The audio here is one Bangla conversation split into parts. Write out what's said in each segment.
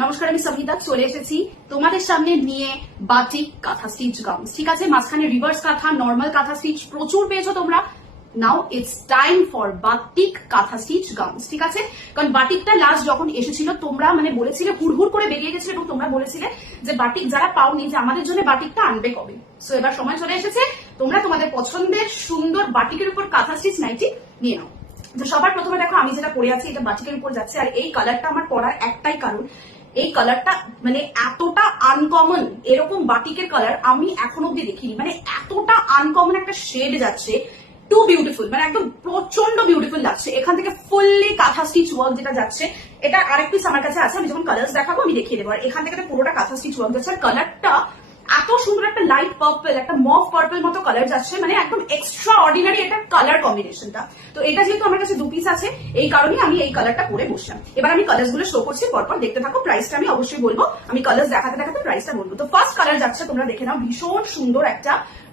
নমস্কার, আমি সবিতা চলে এসেছি তোমাদের সামনে নিয়ে বাটিক কাঁথা স্টিচ গাউন। ঠিক আছে, মাঝখানে রিভার্স কাঁথা, নর্মাল কাঁথা স্টিচ প্রচুর পেয়েছো তোমরা। Now it's time for batik কাঁথা স্টিচ গাউন। ঠিক আছে, কারণ বাটিকটা লাস্ট যখন এসেছিল তোমরা মানে বলেছিলে, হুড়হুড় করে বেরিয়ে গেছিল এবং তোমরা বলেছিলে যে বাটিক যারা পাওনি যে আমাদের জন্য বাটিকটা আনবে কবে। সো এবার সময় চলে এসেছে, তোমরা তোমাদের পছন্দের সুন্দর বাটিকের উপর কাঁথা স্টিচ নাইটি নিয়ে নাও। তো সবার প্রথমে দেখো আমি যেটা পরে আছি এটা বাটিকের উপর যাচ্ছে, আর এই কালারটা আমার পরার একটাই কারণ, এই কালারটা মানে এতটা আনকমন, এরকম বাটিকের কালার আমি এখন অব্দি দেখিনি। মানে এতটা আনকমন একটা শেড যাচ্ছে, টু বিউটিফুল, মানে একদম প্রচন্ড বিউটিফুল লাগছে। এখান থেকে ফুললি কাঁথা স্টিচ ওয়ার্ক যেটা যাচ্ছে, এটা আরেক পিস আমার কাছে আছে, আমি যখন কালার্স দেখাবো আমি দেখিয়ে দেবো। আর এখান থেকে পুরোটা কাঁথা স্টিচ ওয়ার্ক যাচ্ছে, আর কালারটা এত সুন্দর একটা লাইট পার্পল, একটা মফ পার্পল মতো কালার যাচ্ছে, মানে একদম এক্সট্রা অর্ডিনারি একটা কালার কম্বিনেশনটা। তো এটা যেহেতু আমার কাছে দু পিস আছে, এই কারণে আমি এই কালারটা পরে বসলাম। এবার আমি কালার্স গুলো শো করছি, পরপর দেখতে থাকো। প্রাইসটা আমি অবশ্যই বলবো, আমি কালার্স দেখাতে দেখাতে প্রাইসটা বলবো। তো ফার্স্ট কালার যাচ্ছে, তোমরা দেখে নাও, ভীষণ সুন্দর একটা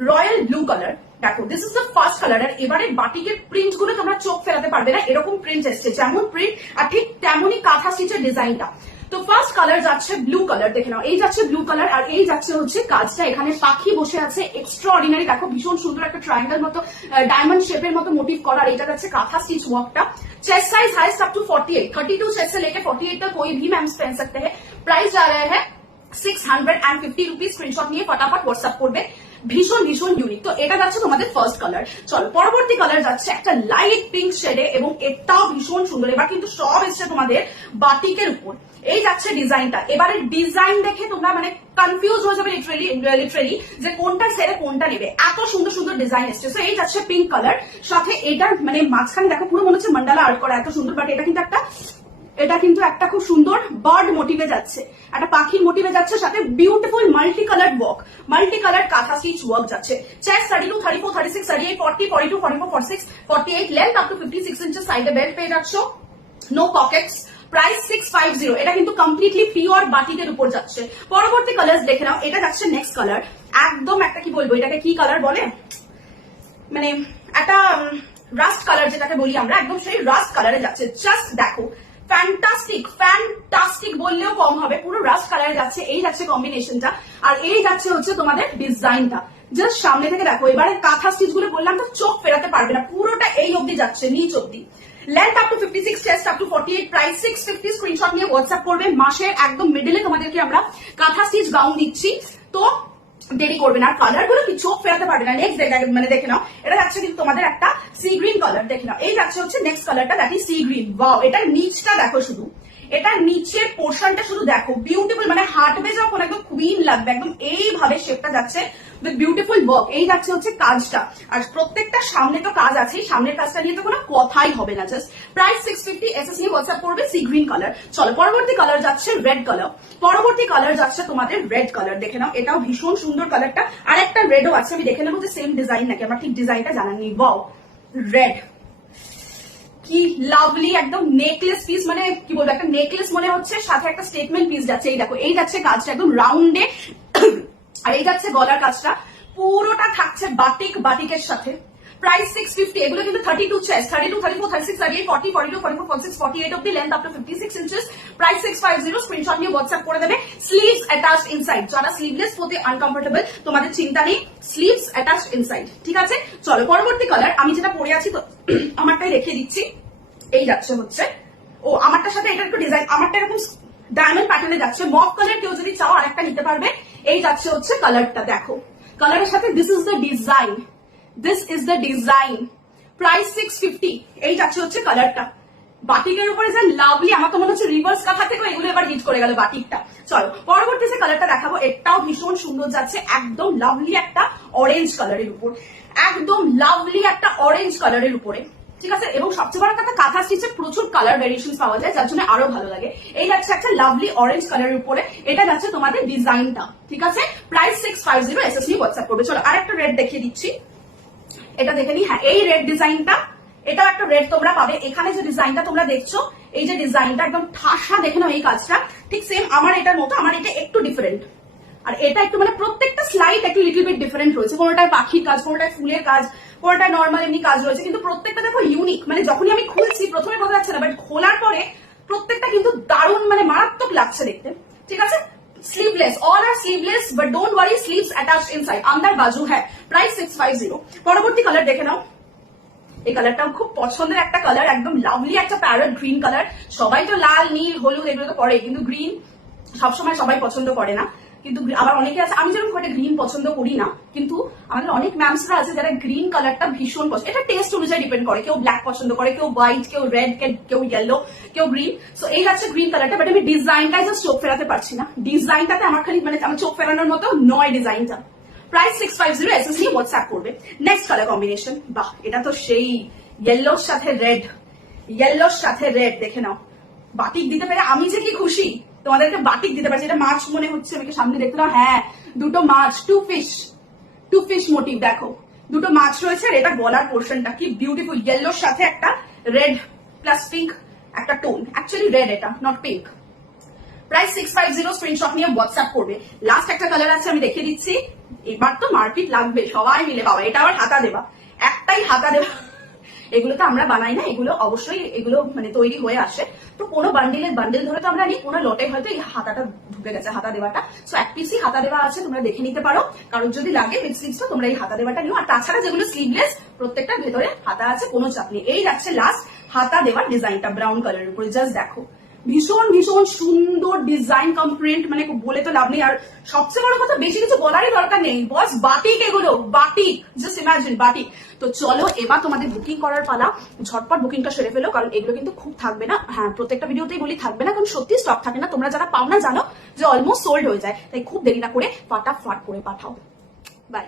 রয়্যাল ব্লু কালার। দেখো this is the first colour. আর এবারে বাটিকের প্রিন্ট গুলো তোমরা চোখ ফেরাতে পারবে না, এরকম প্রিন্ট এসছে, যেমন প্রিন্ট আর ঠিক তেমনই কাঁথা স্টিচের ডিজাইনটা। তো ফার্স্ট কালার যাচ্ছে ব্লু কালার, দেখে নাও, এই যাচ্ছে ব্লু কালার, আর এই যাচ্ছে হচ্ছে কাজটা, এখানে পাখি বসে আছে, এক্সট্রা অর্ডিনারি। দেখো ভীষণ সুন্দর একটা ট্রায়াঙ্গেল মতো ডায়মন্ড শেপের মতো মোটিভ করা, আর এটা যাচ্ছে কাঁথা স্টিচ ওয়ার্কটা। Chest size highest up to 48, 32 chest से लेके 48 तक कोई भी मैम पहन सकते हैं। प्राइस जा रहा है 650 रुपीज। स्क्रीनशॉट নিয়ে फटाफट व्हाट्सएप করবে। ভীষণ ভীষণ ইউনিক। তো এটা যাচ্ছে তোমাদের ফার্স্ট কালার। চলো পরবর্তী কালার যাচ্ছে একটা লাইট পিঙ্ক শেডে, এবং এটাও ভীষণ সুন্দর। এবার কিন্তু সব এসছে তোমাদের বাটিকের উপর। এই যাচ্ছে ডিজাইনটা, এবারে ডিজাইন দেখে তোমরা মানে কনফিউজ হয়ে যাবে লিটারেলি যে কোনটা ছেড়ে কোনটা নেবে, এত সুন্দর সুন্দর ডিজাইন এসছে। তো এই যাচ্ছে পিঙ্ক কালার, সাথে এটার মানে মাঝখানে দেখো পুরো মনে হচ্ছে মান্ডালা আর্ট করা, এত সুন্দর। বাট এটা কিন্তু একটা খুব সুন্দর বার্ড মোটিভে যাচ্ছে, একটা পাখির মোটিভে যাচ্ছে, সাথে beautiful multi colour work, multi colour কাঁথা স্টিচ ওয়ার্ক যাচ্ছে। Chest 32, 34, 36, 38, 40, 42, 44, 46, 48, length up to 56 inches, সাইডে বেল্ট পেয়ে যাচ্ছ, নো পকেটস। প্রাইস 650। এটা কিন্তু কমপ্লিটলি পিওর বাটিকের উপর যাচ্ছে। পরবর্তী কালার দেখে নাও, এটা যাচ্ছে নেক্সট কালার, একদম একটা কি বলবো, এটাকে কি কালার বলে, মানে একটা রাস্ট কালার যেটাকে বলি আমরা, একদম সেই রাস্ট কালারে যাচ্ছে। জাস্ট দেখো, ফ্যান্টাস্টিক বললেও কম হবে, পুরো রাস্ট কালারে যাচ্ছে। এই যাচ্ছে কম্বিনেশনটা, আর এই যাচ্ছে হচ্ছে তোমাদের ডিজাইনটা। জাস্ট সামনে থেকে দেখো, এবারে কাঁথা স্টিচ গুলো বললাম তো চোখ ফেরাতে পারবে না, পুরোটা এই অব্দি যাচ্ছে, নিচ অব্দি। Length up to 56, chest up to 48, price 650। Screenshot নিয়ে হোয়াটসঅ্যাপ করবে। মাসের একদম মিডলে তোমাদেরকে আমরা কাঁথা স্টিচ গাউন দিচ্ছি, তো দেরি করবে না। আর কালার গুলো কি চোখ ফেরাতে পারবে না। নেক্সট মানে দেখে নাও, এটা যাচ্ছে কিন্তু তোমাদের একটা সি গ্রিন কালার, দেখে নাও, এই যাচ্ছে হচ্ছে নেক্সট কালারটা, that is sea green. Wow, এটার নিচটা দেখো, শুধু এটা নিচের পোর্শনটা শুধু দেখো, বিউটিফুল, মানে হাঁটবে যখন একদম কুইন লাগবে, একদম এইভাবে শেপটা যাচ্ছে উইথ বিউটিফুল ওয়ার্ক। এই যাচ্ছে হচ্ছে কাজটা, আর প্রত্যেকটা সামনে তো কাজ আছে, সামনের কাজটা নিয়ে তো কোনো কথাই হবে না। Just price 650। এসএস নিয়ে হোয়াটসঅ্যাপ করবে, সি গ্রিন কালার। চলো পরবর্তী কালার যাচ্ছে রেড কালার। পরবর্তী কালার যাচ্ছে তোমাদের রেড কালার, দেখে নাও, এটাও ভীষণ সুন্দর কালারটা। আর একটা রেডও আছে, আমি দেখে নেবো যে সেম ডিজাইন নাকি, আমার ঠিক ডিজাইনটা জানা নেই। ওয়াও, রেড কি লাভলি, একদম নেকলেস পিস, মানে কি বলবো, একটা নেকলেস মনে হচ্ছে, সাথে একটা স্টেটমেন্ট পিস যাচ্ছে। এই দেখো, এই যাচ্ছে কাজটা একদম রাউন্ডে, আর এই যাচ্ছে গলার কাজটা, পুরোটা থাকছে বাটিকের সাথে। প্রাইস 650। এগুলো কিন্তু 32 চেস্ট, 32, 34, 36, 38, 40, 42, 44, 46, 48 অব্দি, length up to 56 inches. Price 650। Screenshot নিয়ে হোয়াটসঅ্যাপ করে দেবে। স্লিভস অ্যাটাচড ইনসাইড, যারা স্লিভলেস হতে আনকমফোর্টেবল তোমাদের চিন্তা নেই, স্লিভস অ্যাটাচড ইনসাইড। ঠিক আছে, চলো পরবর্তী কালার, আমি যেটা পরে আছি তো আমারটাই রেখে দিচ্ছি। এই যাচ্ছে হচ্ছে, ও আমারটার সাথে এটা একটু ডিজাইন, আমারটা এরকম ডায়মন্ড প্যাটার্নে যাচ্ছে। মফ কালার কেউ যদি চাও আরেকটা নিতে পারবে। এই যাচ্ছে হচ্ছে কালারটা, দেখো কালারের সাথে this is the design, this is the design. Price 650। এই যাচ্ছে হচ্ছে কালারটা, বাটিকের উপরে যে লাভলি, আমার তো মনে হচ্ছে রিভার্স কাঁথা থেকে এগুলো এবার হিট করে গেল বাটিকটা। চলো পরবর্তী যে কালারটা দেখাবো, এটাও ভীষণ সুন্দর যাচ্ছে, একদম লাভলি একটা অরেঞ্জ কালারের উপর, একদম লাভলি একটা অরেঞ্জ কালারের উপরে। ঠিক আছে, এবং সবচেয়ে বড় কথা, কাঁথা স্টিচে প্রচুর কালার ভেরিয়েশন পাওয়া যায়, যার জন্য আরো ভালো লাগে। এই যাচ্ছে একটা লাভলি অরেঞ্জ কালারের উপরে, এটা যাচ্ছে তোমাদের ডিজাইনটা। ঠিক আছে, প্রাইস 650। এসএস নিয়ে হোয়াটসঅ্যাপ করবে। চলো আরেকটা রেড দেখিয়ে দিচ্ছি, এটা দেখে নি। হ্যাঁ, এই রেড ডিজাইনটা, এটাও একটা রেড তোমরা পাবে। এখানে যে ডিজাইনটা তোমরা দেখছো, এই যে ডিজাইনটা একদম ঠাসা, দেখে নাও, এই কাজটা ঠিক সেম আমার এটার মতো, আমার এটা একটু ডিফারেন্ট, আর এটা একটু মানে প্রত্যেকটা স্লাইড একটু লিটল বিট ডিফারেন্ট রয়েছে। কোনোটায় পাখির কাজ, কোনোটায় ফুলের কাজ, কোনোটায় নর্মাল এমনি কাজ রয়েছে, কিন্তু প্রত্যেকটা দেখো ইউনিক। মানে যখনই আমি খুলছি প্রথমে বোঝা যাচ্ছে না, বাট খোলার পরে প্রত্যেকটা কিন্তু দারুণ মানে মারাত্মক লাগছে দেখতে, ঠিক আছে। Sleeveless, all are sleeveless, but don't worry, sleeves attached inside, আন্দার বাজু হ্যাঁ। প্রাইস 650। পরবর্তী কালার দেখে নাও, এই কালারটাও খুব পছন্দের একটা কালার, একদম লাভলি একটা প্যারট গ্রিন কালার। সবাই তো লাল নীল হলুদ এগুলো তো পরে, কিন্তু গ্রিন সবসময় সবাই পছন্দ করে না, কিন্তু আবার অনেকে আছে, আমি যেরকম ঘটে গ্রিন পছন্দ করি না, কিন্তু আমাদের অনেক ম্যামসরা আছে যারা গ্রিন কালারটা ভীষণ পছন্দ। এটা টেস্ট অনুযায়ী ডিপেন্ড করে, কেউ ব্ল্যাক পছন্দ করে, কেউ হোয়াইট, কেউ রেড, কেউ ইয়েলো, কেউ গ্রিন। সো এই হচ্ছে গ্রিন কালারটা, বাট আমি ডিজাইনটা জাস্ট চোখ ফেরাতে পারছি না। ডিজাইনটাতে আমার খালি মানে আমার চোখ ফেরানোর মতো নয় ডিজাইনটা। প্রাইস 650, এসএসডি হোয়াটসঅ্যাপ করবে। নেক্সট কালার কম্বিনেশন, বাহ এটা তো সেই ইয়েলোর সাথে রেড, ইয়েলোর সাথে রেড দেখে নাও। বাটিক দিতে পেরে আমি যে কি খুশি, তোমাদেরকে বাটিক দিতে পারছি। এটা মাছ মনে হচ্ছে, আমাকে সামনে দেখতে দাও, হ্যাঁ দুটো মাছ, টু ফিশ মোটিভ, দেখো দুটো মাছ রয়েছে। আর এটা গলার পোর্শনটা কি বিউটিফুল, ইয়েলোর সাথে একটা রেড প্লাস পিঙ্ক একটা টোন, অ্যাকচুয়ালি রেড এটা, নট পিঙ্ক। প্রাইস 650, স্ক্রিনশট নিয়ে হোয়াটসঅ্যাপ করবে। লাস্ট একটা কালার আছে, আমি দেখিয়ে দিচ্ছি, এবার তো মারপিট লাগবে, সবাই মিলে পাবা। এটা আবার হাতা দেবা, একটাই হাতা দেবা, এগুলো তো আমরা বানাই না, এগুলো অবশ্যই এগুলো মানে তৈরি হয়ে আসে। তো কোনো বান্ডেল ধরে তো আমরা নিই, কোনো লটে হয়তো এই হাতাটা ঢুকে গেছে, হাতা দেওয়াটা। সো এক পিসই হাতা দেওয়া আছে, তোমরা দেখে নিতে পারো। কারণ যদি লাগে উইথ স্লিভস, তোমরা এই হাতা দেওয়াটা নিও। আর তাছাড়া যেগুলো স্লিভলেস, প্রত্যেকটার ভেতরে হাতা আছে, কোনো চাপ নেই। এই যাচ্ছে লাস্ট হাতা দেওয়ার ডিজাইনটা ব্রাউন কালারের উপরে, জাস্ট দেখো ভীষণ ভীষণ সুন্দর ডিজাইন কাম প্রিন্ট, মানে বলে তো লাভ নেই। আর সবচেয়ে বড় কথা, বেশি কিছু বলারই দরকার নেই বস, বাটিক এগুলো, বাটিক, জাস্ট ইমাজিন বাটিক। তো চলো এবার তোমাদের বুকিং করার পালা, ঝটপট বুকিংটা সেরে ফেলো, কারণ এগুলো কিন্তু খুব থাকবে না। হ্যাঁ প্রত্যেকটা ভিডিওতেই বলি থাকবে না, কারণ সত্যি স্টক থাকে না। তোমরা যারা পাও না জানো যে অলমোস্ট সোল্ড হয়ে যায়, তাই খুব দেরি না করে ফাটাফাট করে পাঠাও। বাই।